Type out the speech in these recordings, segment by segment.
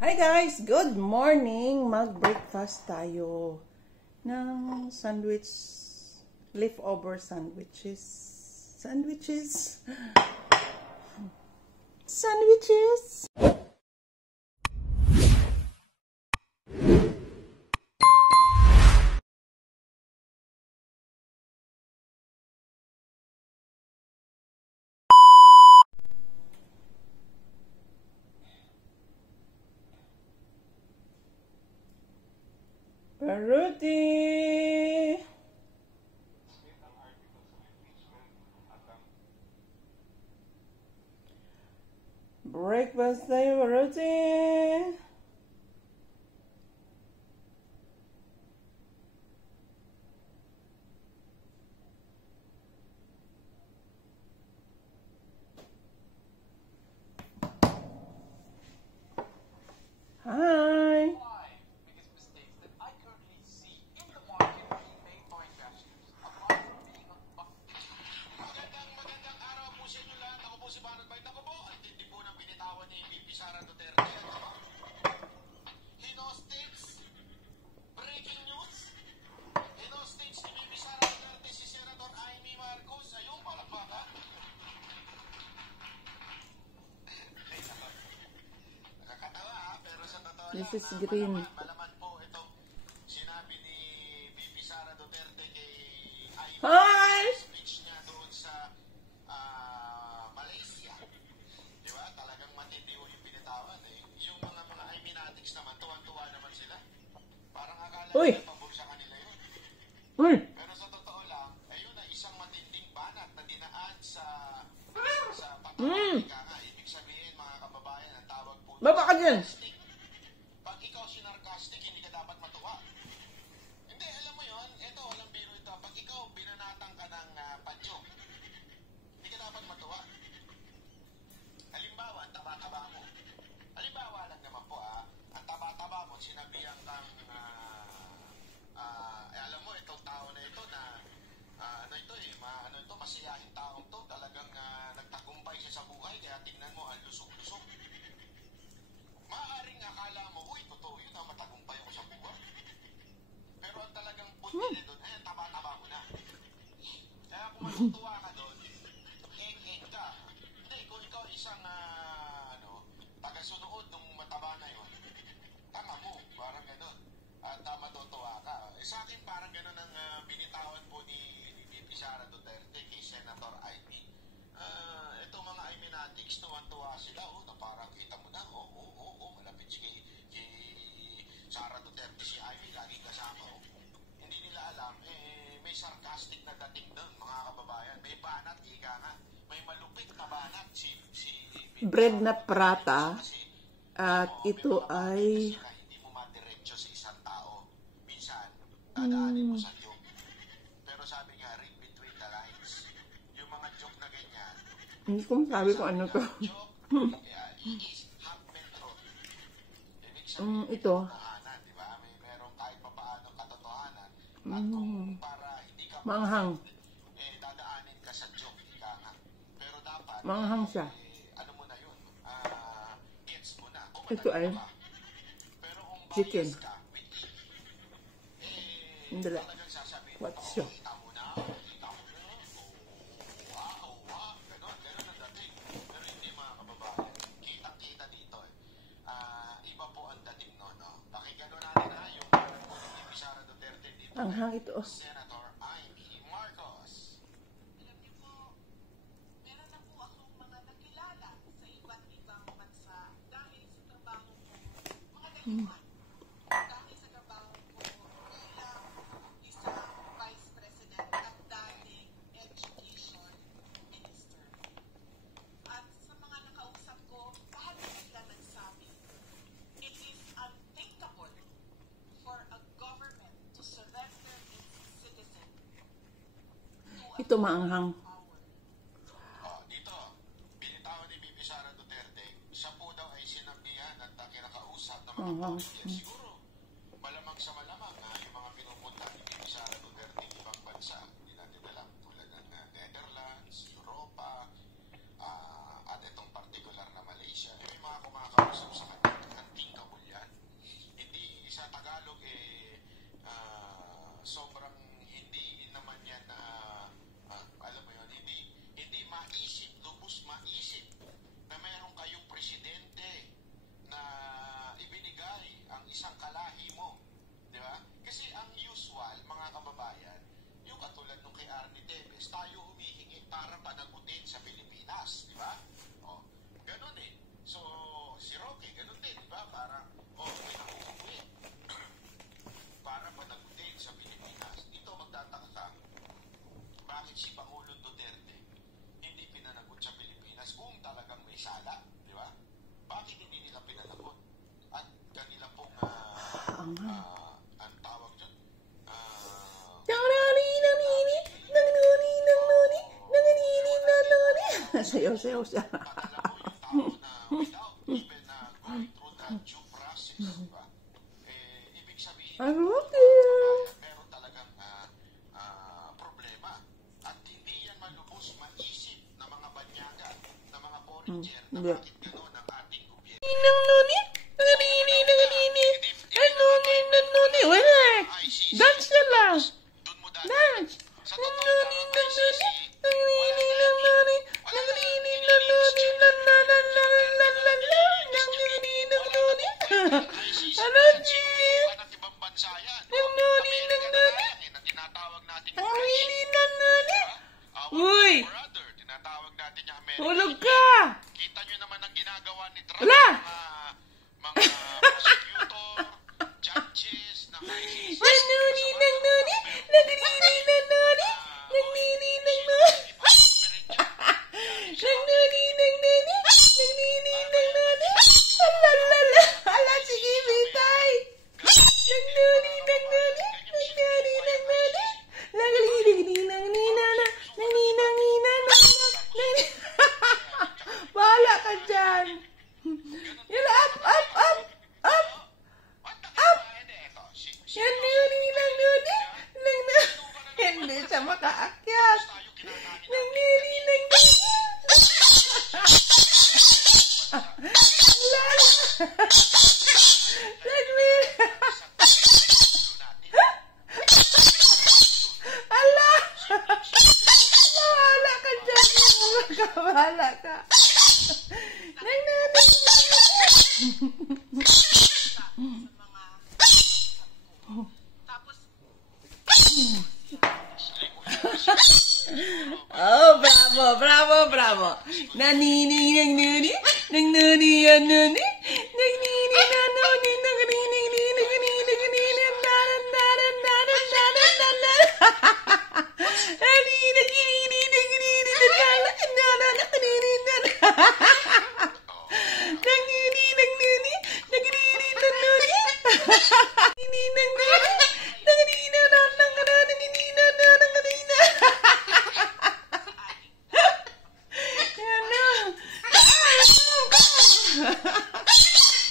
Hi guys! Good morning! Mag-breakfast tayo ng sandwich, leftover sandwiches. Sandwiches! Sandwiches! Paruti! Breakfast tayo, Paruti! Hi! Sara Duterte. Hinostates, breaking news. Hinostates ni Bibi Sara Duterte si Senator Amy Marcos. Ayun, palakpakan. Nakakatawa ha, pero sa totoo This is lang, green. malaman po ito. Sinabi ni Bibi Sara Duterte kay Amy Hi! speech niya doon sa Malaysia. Diba? Talagang matindi yung binitawan eh. Yung mga Iminatics naman, tuwan-tuwa naman sila. Parang akala nila pabor sa kanila yun. Uy! Pero sa totoo lang, ayun na isang matinding banat na dinaan sa pagkakalika nga. Ibig sabihin, mga kababayan, ang tawag po Baba ka dyan! pag ikaw sinarcastic, hindi ka dapat matuwa. Hindi, alam mo yun, ito, walang biro ito. Pag ikaw binanatang ka ng padyong, hindi ka dapat matuwa. Halimbawa, ang taba-taba mo. Halimbawa lang naman po, ang taba-taba mo, sinabihan kang, alam mo, itong tao na ito na, masiyahin taong to, talagang nagtagumpay siya sa buhay, kaya tingnan mo, ang lusog-lusog. Maaaring akala mo, uy, totoo yun, matagumpay ako sa buhay. Pero ang talagang punti doon, ang taba-taba mo na. Kaya kung matutuwa ka doon, egg ka. Hindi, kung ikaw isang, taga-sunood nung mataba na yun, tama mo, parang gano'n. At matutuwa ka. Sa akin, parang gano'n ang binitawan po ni Bibi Sara Duterte kay Senator Amy. Itong mga Iminatics, tuwan-tuwa sila, na parang kita mo na, malapit kay Sara Duterte si Amy, laging kasama, Hindi nila alam, may sarcastic na dating doon, mga kababayan. May banat, ika nga. May malupit na banat si Bread na prata. At ito ay... hindi mo madiretso sa isang tao. Minsan, dadaanin mo sa joke. Pero sabi nga, read between the lines. Yung mga joke na ganyan. Hindi ko sabi ko ano to. Joke, is half metro. Ibig sabihin, Ito. katotohanan, di ba? Meron kahit pa paano katotohanan. At kung para hindi ka Manghang. dadaanin ka sa joke, ika nga. Pero dapat, Manghang siya. ano mo na yun, gets mo na. Ito ay Pero kung chicken. bias ka, with it, Hindi. talagang sasabihin, What's siya? kita mo na, ganon ang dating. Pero hindi, mga kababayan, kitang-kita dito iba po ang dating no. Pakinggan natin yung Bibi Sara Duterte dito. Ang hang ito. Senator Amy Marcos. Alam niyo po, meron na po akong mga nakilala sa iba't ibang bansa dahil sa trabaho ko, mga dayuhan. Dahil sa trabaho ko bilang isang Vice President at dating Education Minister. At sa mga nakausap ko, lahat sila nagsabi, it is unthinkable for a government to surrender its citizens to Ito maanghang. Dito, binitawan ni Bibi Sara Duterte, siya po daw ay sinabihan at kinakausap ng mga pamilya. Siguro, malamang sa malamang yung mga pinupunta ni Bibi Sara Duterte ng ibang bansa, hindi natin alam, tulad ng Netherlands, Europa, at itong particular na Malaysia. May mga kumakausap sa kanya, unthinkable Kasi ang usual, mga kababayan, yung katulad nung kay Arnie Tevez, tayo humihingi para panagutin sa Pilipinas, di ba? O, ganun eh. So, si Roque, ganun din, di ba? Parang, pinag-uwi para panagutin sa Pilipinas. Ito, magtataka ka, bakit si Pangulong Duterte hindi pinanagot sa Pilipinas kung talagang may sala, di ba? Bakit hindi nila pinanagot? At kanila pong, ang tawag dyan, sayaw-sayaw siya. alam mo yung tao na without even going through the due process, di ba? Ibig sabihin, meron talagang problema. At hindi yan malubos, maisip na mga banyaga, na mga foreigner, na bakit gano'n ang ating gobyerno. Dance na lang. Doon mo dati. Dance. Sa totoo lang, ICC, ng ibang bansa yan. Amerika na lang na tinatawag natin yung Uy! brother, tinatawag natin yung Amerika. Hulog ka! Kita nyo naman ang ginagawa ni Trump. Wala! Mga prosecutor, judges, ng ICC. Ala, sige, bitay! Bahala ka dyan! Yun, up! Hindi siya makaakyat. Ala! Bahala ka dyan. Bahala ka. Tapos, Oh, bravo. Nanini, nanini, nanini, nanini, nanini,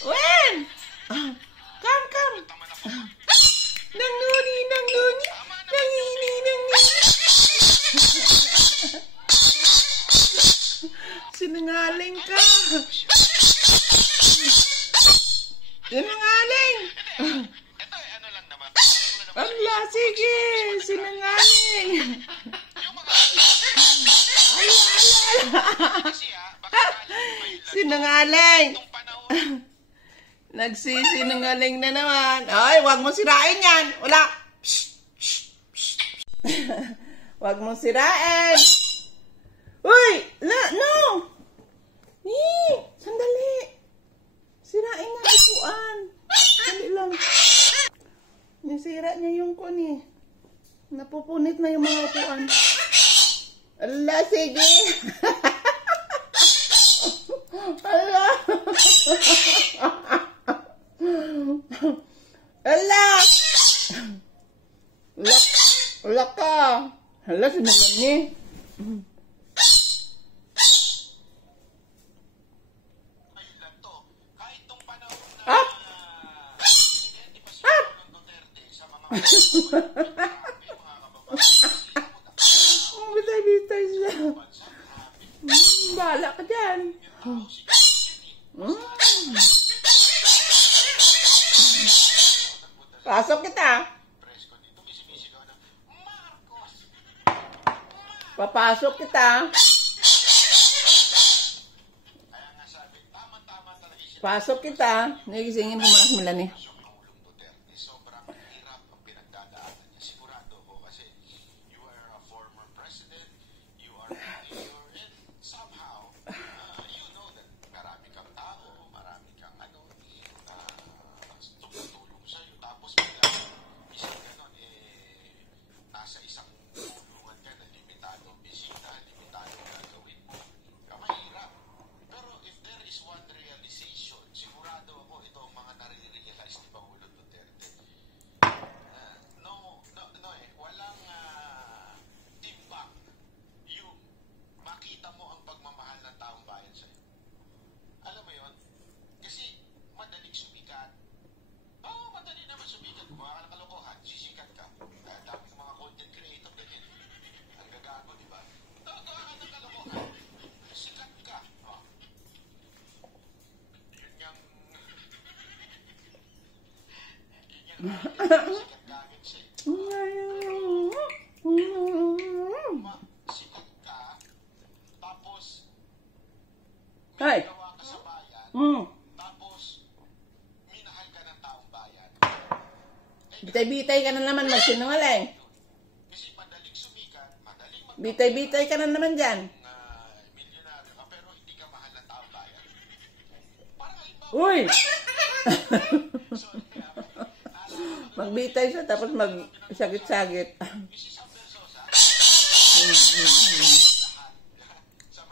When? Come. Nanguni. Sinungaling ka. Sinungaling. Ito, ano lang naman. Ala, sige. Sinungaling. Yung mga kasi baka may Sinungaling. itong panahon. Nagsisinungaling na naman. Ay, wag mo sirain yan. Wala. Wag mo sirain. Uy! No! Sandali. Sirain nga ang upuan. Sandali lang. Nasira niya yung kun eh. Napupunit na yung mga upuan. Ala, sige. Ala. Ala. Laka. Hala, sinalan niya. Ayun lang to. Kahit tong panahon na Up! presidente pa si Pangulong Duterte sa mga kababayan, Oh, bitay siya. Bahala ka dyan. Pasok kita. presko dito, may sumisigaw na, Marcos! Papasok kita. Kaya nga sabi, tama-tama talaga yung Pasok kita. Nagisingin ko mga Milani. Pangulong Duterte. Sobrang hirap ang sikat gamit siya. Sikat ka, tapos Ay. gawa ka sa bayan, Mm. tapos minahal ka ng taong bayan. Bitay-bitay ka na naman, magsinungaling. Kasi madaling sumikat, madaling Bitay-bitay ka na naman dyan. milyonaryo ka, pero hindi ka mahal ng taong bayan. Parang halimbawa, Uy! sorry, Magbitay siya, tapos magsagit-sagit. Mrs. Ambersosa,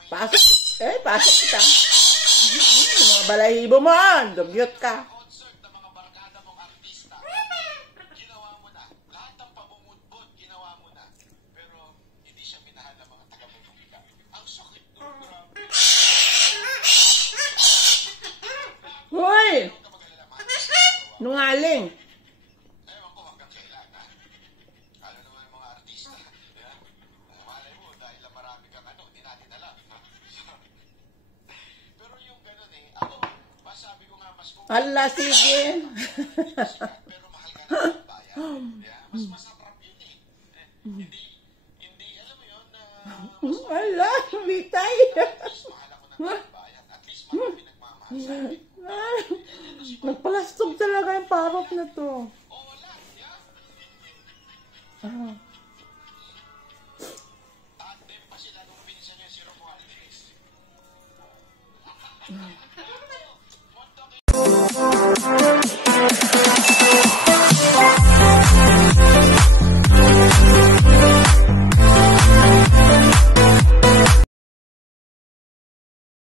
Pasok. Pasok kita. Yung mga balahibo mo, dugyot ka. concert ng mga barkada mong artista, ginawa mo na. Lahat ng pamumudbod, ginawa mo na. Pero hindi siya minahal ng mga taga-Maynila. Ang sakit doon, grabe. Uy! Huwag ka mag-alala, mahal. Nungaling. Ewan ko hanggang kailan, ha? Alam naman yung mga artista. Yeah? Malay mo, dahil lang marami kang hindi natin alam. Ha? Pero yung ganun ako, sabi ko nga, mas kung Ala, sige. hindi ka sikat, pero mahal ka ng bayan. Yeah? Mas masarap yun Hindi, alam mo yun, Ala, bitay. at least mahal ako ng bayan. At least marami nagmamahal sa akin. Nagpalastog talaga yung parok na to. Oo, wala. Yeah? Ah.